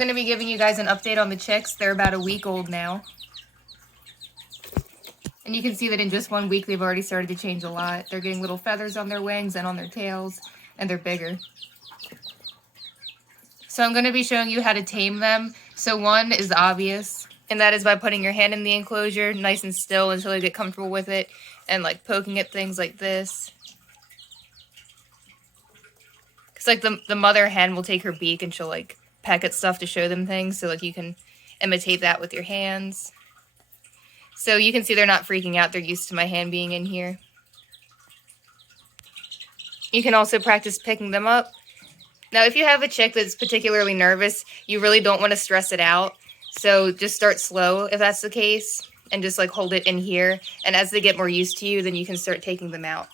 I'm going to be giving you guys an update on the chicks. They're about a week old now. And you can see that in just 1 week, they've already started to change a lot. They're getting little feathers on their wings and on their tails, and they're bigger. So I'm going to be showing you how to tame them. So one is obvious, and that is by putting your hand in the enclosure nice and still until you get comfortable with it, and like poking at things like this. Because like the mother hen will take her beak and she'll like peck at stuff to show them things, so like you can imitate that with your hands. So you can see they're not freaking out, they're used to my hand being in here. You can also practice picking them up. Now if you have a chick that's particularly nervous, you really don't want to stress it out. So just start slow if that's the case, and just like hold it in here. And as they get more used to you, then you can start taking them out.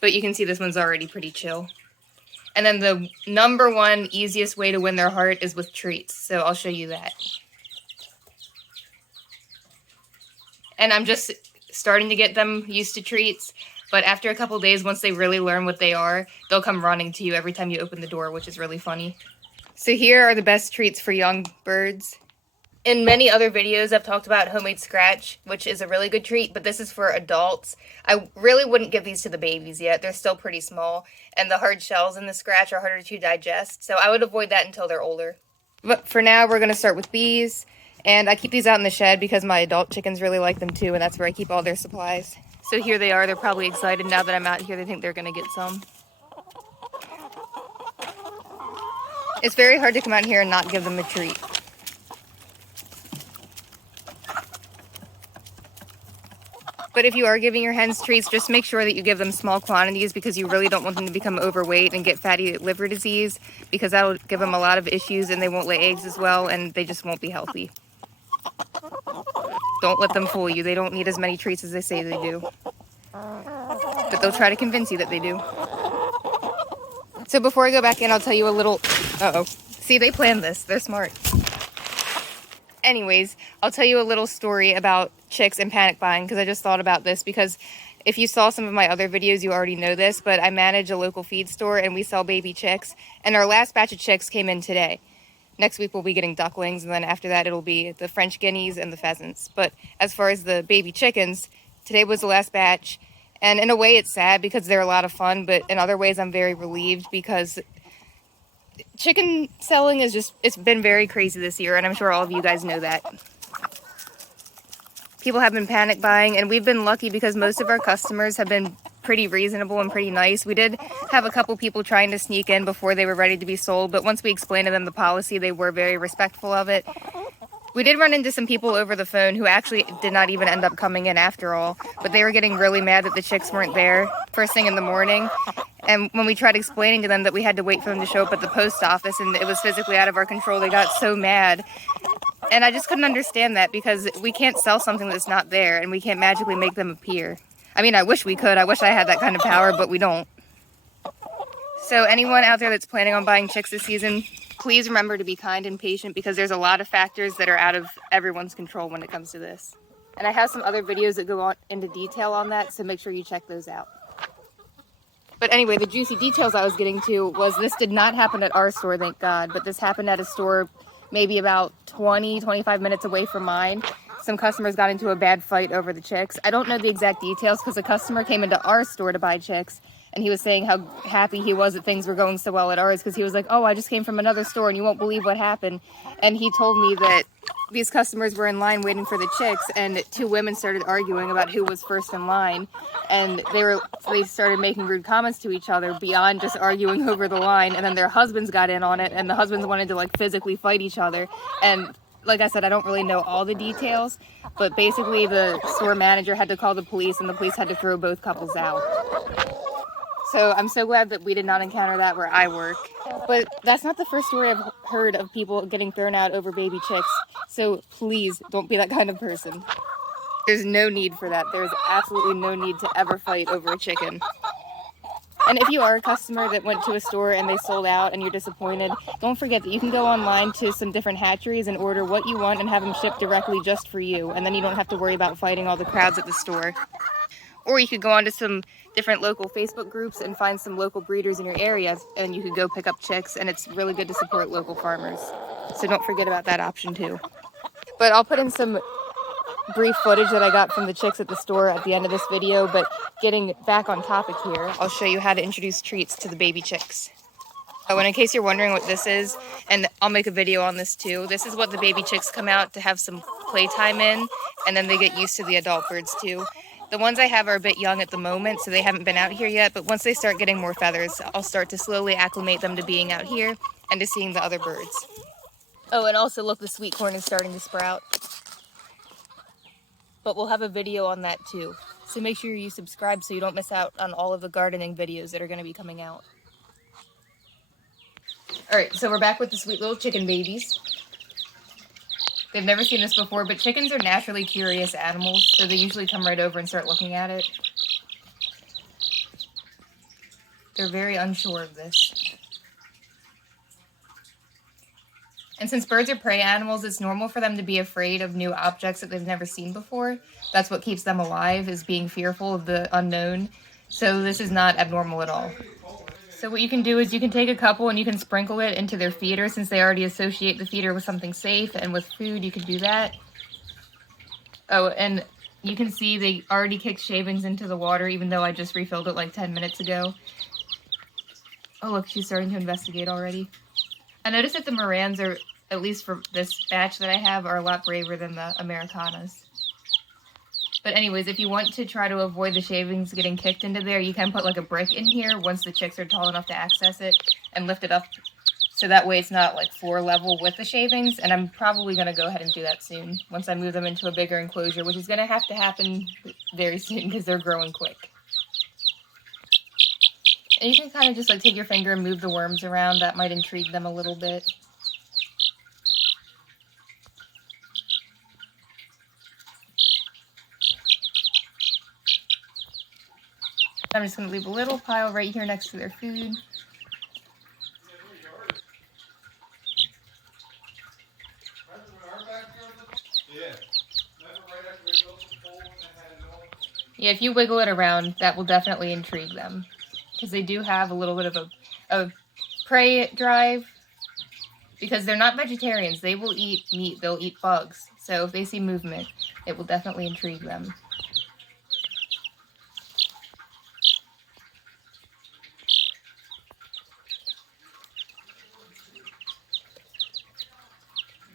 But you can see this one's already pretty chill. And then the number one easiest way to win their heart is with treats. So I'll show you that. And I'm just starting to get them used to treats. But after a couple days, once they really learn what they are, they'll come running to you every time you open the door, which is really funny. So here are the best treats for young birds. In many other videos, I've talked about homemade scratch, which is a really good treat, but this is for adults. I really wouldn't give these to the babies yet. They're still pretty small, and the hard shells in the scratch are harder to digest, so I would avoid that until they're older. But for now, we're going to start with bees, and I keep these out in the shed because my adult chickens really like them too, and that's where I keep all their supplies. So here they are. They're probably excited now that I'm out here. They think they're going to get some. It's very hard to come out here and not give them a treat. But if you are giving your hens treats, just make sure that you give them small quantities because you really don't want them to become overweight and get fatty liver disease, because that'll give them a lot of issues and they won't lay eggs as well and they just won't be healthy. Don't let them fool you. They don't need as many treats as they say they do. But they'll try to convince you that they do. So before I go back in, I'll tell you a little... Uh-oh. See, they planned this. They're smart. Anyways, I'll tell you a little story about chicks and panic buying, because I just thought about this, because if you saw some of my other videos, you already know this, but I manage a local feed store and we sell baby chicks, and our last batch of chicks came in today. Next week we'll be getting ducklings, and then after that it'll be the French guineas and the pheasants. But as far as the baby chickens, today was the last batch, and in a way it's sad because they're a lot of fun, but in other ways I'm very relieved because chicken selling is just, it's been very crazy this year, and I'm sure all of you guys know that. People have been panic buying, and we've been lucky because most of our customers have been pretty reasonable and pretty nice. We did have a couple people trying to sneak in before they were ready to be sold, but once we explained to them the policy, they were very respectful of it. We did run into some people over the phone who actually did not even end up coming in after all, but they were getting really mad that the chicks weren't there first thing in the morning. And when we tried explaining to them that we had to wait for them to show up at the post office and it was physically out of our control, they got so mad. And I just couldn't understand that, because we can't sell something that's not there and we can't magically make them appear. I mean, I wish we could. I wish I had that kind of power, but we don't. So anyone out there that's planning on buying chicks this season, please remember to be kind and patient, because there's a lot of factors that are out of everyone's control when it comes to this. And I have some other videos that go on into detail on that, so make sure you check those out. But anyway, the juicy details I was getting to was this did not happen at our store, thank God, but this happened at a store maybe about 20-25 minutes away from mine. Some customers got into a bad fight over the chicks. I don't know the exact details because a customer came into our store to buy chicks, and he was saying how happy he was that things were going so well at ours, because he was like, oh, I just came from another store and you won't believe what happened. And he told me that these customers were in line waiting for the chicks, and two women started arguing about who was first in line, and they started making rude comments to each other beyond just arguing over the line, and then their husbands got in on it, and the husbands wanted to like physically fight each other. And like I said, I don't really know all the details, but basically the store manager had to call the police, and the police had to throw both couples out. So I'm so glad that we did not encounter that where I work. But that's not the first story I've heard of people getting thrown out over baby chicks. So please don't be that kind of person. There's no need for that. There's absolutely no need to ever fight over a chicken. And if you are a customer that went to a store and they sold out and you're disappointed, don't forget that you can go online to some different hatcheries and order what you want and have them shipped directly just for you. And then you don't have to worry about fighting all the crowds at the store. Or you could go on to some different local Facebook groups and find some local breeders in your area, and you could go pick up chicks, and it's really good to support local farmers. So don't forget about that option too. But I'll put in some brief footage that I got from the chicks at the store at the end of this video. But getting back on topic here, I'll show you how to introduce treats to the baby chicks. Oh, and in case you're wondering what this is, and I'll make a video on this too, this is what the baby chicks come out to have some playtime in, and then they get used to the adult birds too. The ones I have are a bit young at the moment, so they haven't been out here yet, but once they start getting more feathers, I'll start to slowly acclimate them to being out here and to seeing the other birds. Oh, and also look, the sweet corn is starting to sprout. But we'll have a video on that too. So make sure you subscribe so you don't miss out on all of the gardening videos that are going to be coming out. Alright, so we're back with the sweet little chicken babies. They've never seen this before, but chickens are naturally curious animals, so they usually come right over and start looking at it. They're very unsure of this. And since birds are prey animals, it's normal for them to be afraid of new objects that they've never seen before. That's what keeps them alive, is being fearful of the unknown. So this is not abnormal at all. So what you can do is you can take a couple and you can sprinkle it into their feeder, since they already associate the feeder with something safe, and with food you can do that. Oh, and you can see they already kicked shavings into the water, even though I just refilled it like 10 minutes ago. Oh look, she's starting to investigate already. I noticed that the Morans are, at least for this batch that I have, are a lot braver than the Americanas. But anyways, if you want to try to avoid the shavings getting kicked into there, you can put like a brick in here once the chicks are tall enough to access it, and lift it up so that way it's not like floor level with the shavings. And I'm probably going to go ahead and do that soon once I move them into a bigger enclosure, which is going to have to happen very soon because they're growing quick. And you can kind of just like take your finger and move the worms around. That might intrigue them a little bit. I'm just going to leave a little pile right here next to their food. Yeah, if you wiggle it around, that will definitely intrigue them. Because they do have a little bit of a prey drive. Because they're not vegetarians. They will eat meat. They'll eat bugs. So if they see movement, it will definitely intrigue them.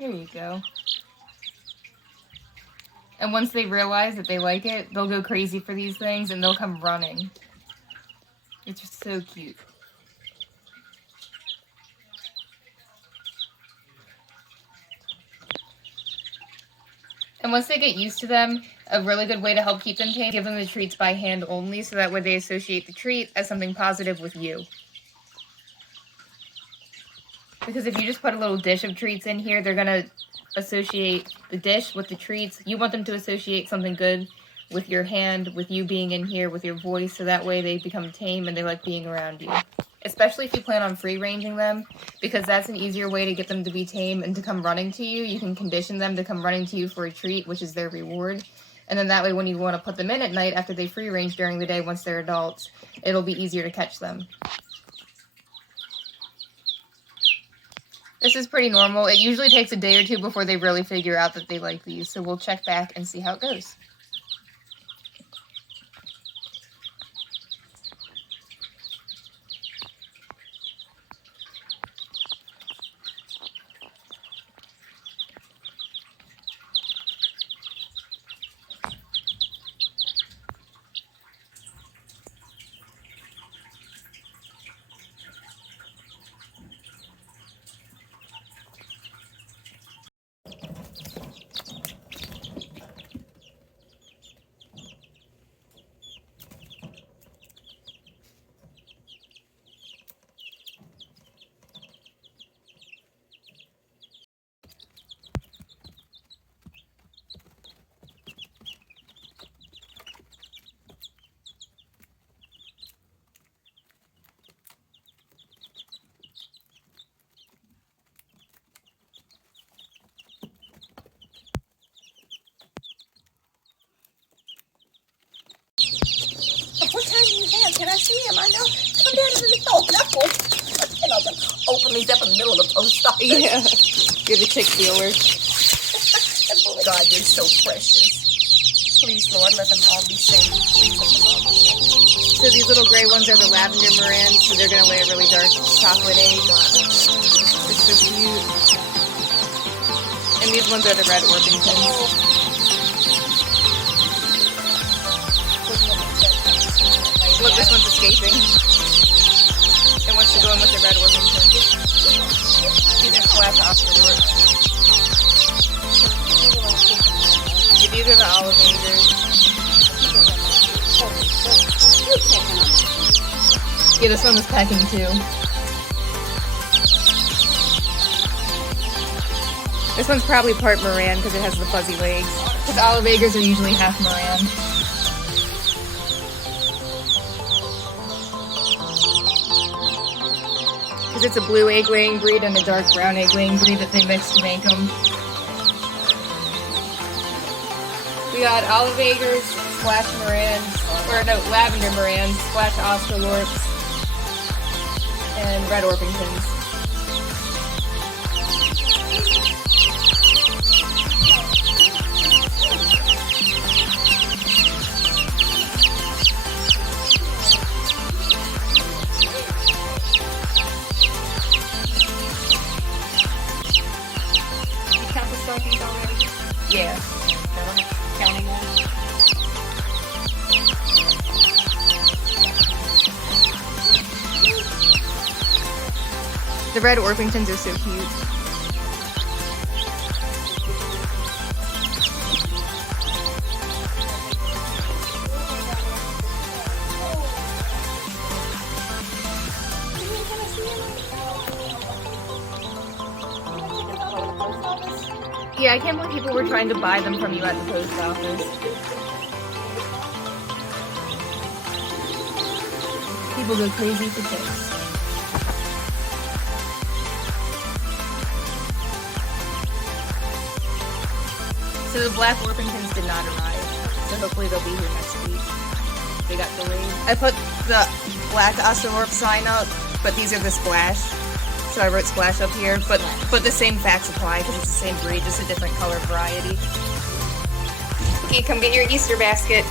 There you go. And once they realize that they like it, they'll go crazy for these things and they'll come running. It's just so cute. And once they get used to them, a really good way to help keep them tame, give them the treats by hand only, so that way they associate the treat as something positive with you. Because if you just put a little dish of treats in here, they're going to associate the dish with the treats. You want them to associate something good with your hand, with you being in here, with your voice, so that way they become tame and they like being around you. Especially if you plan on free-ranging them, because that's an easier way to get them to be tame and to come running to you. You can condition them to come running to you for a treat, which is their reward. And then that way when you want to put them in at night after they free-range during the day once they're adults, it'll be easier to catch them. This is pretty normal. It usually takes a day or two before they really figure out that they like these, so we'll check back and see how it goes. can I see him? I know. Come down to the door. No. And I'll just open these up in the middle of the post office. Yeah. You're the chick dealer. God, you're so precious. Please, Lord, let them all be safe. Please let them all be safe. So these little gray ones are the lavender morans, so they're gonna lay a really dark chocolate egg. It's so cute. And these ones are the red Orpingtons. Look, this one's escaping. It wants to go in with the red Orpington. These are black Oscar. These are the olivators. Yeah, this one was packing too. This one's probably part Moran because it has the fuzzy legs. Because olivators are usually half Moran. Because it's a blue egg-laying breed and a dark brown egg-laying breed that they mix to make them. We got olivators, splash Morans, or no, lavender Morans, splash Australorps, and red Orpingtons. You count the starfies already? Yeah. Counting them. The red Orpingtons are so cute. Yeah, I can't believe people were trying to buy them from you at the post office. People go crazy for ticks. So the black Orpingtons did not arrive, so hopefully they'll be here next week. They got delayed. I put the black Australorp sign up, but these are the splash. So I wrote splash up here, but the same facts apply because it's the same breed, just a different color variety. Okay, come get your Easter basket.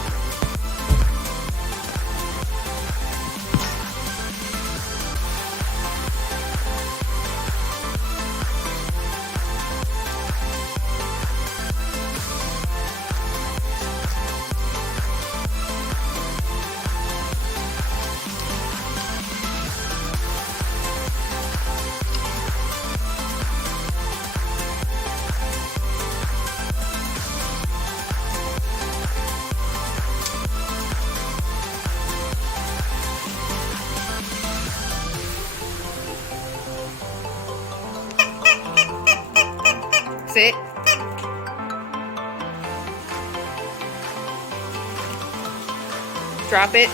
Sit. Drop it.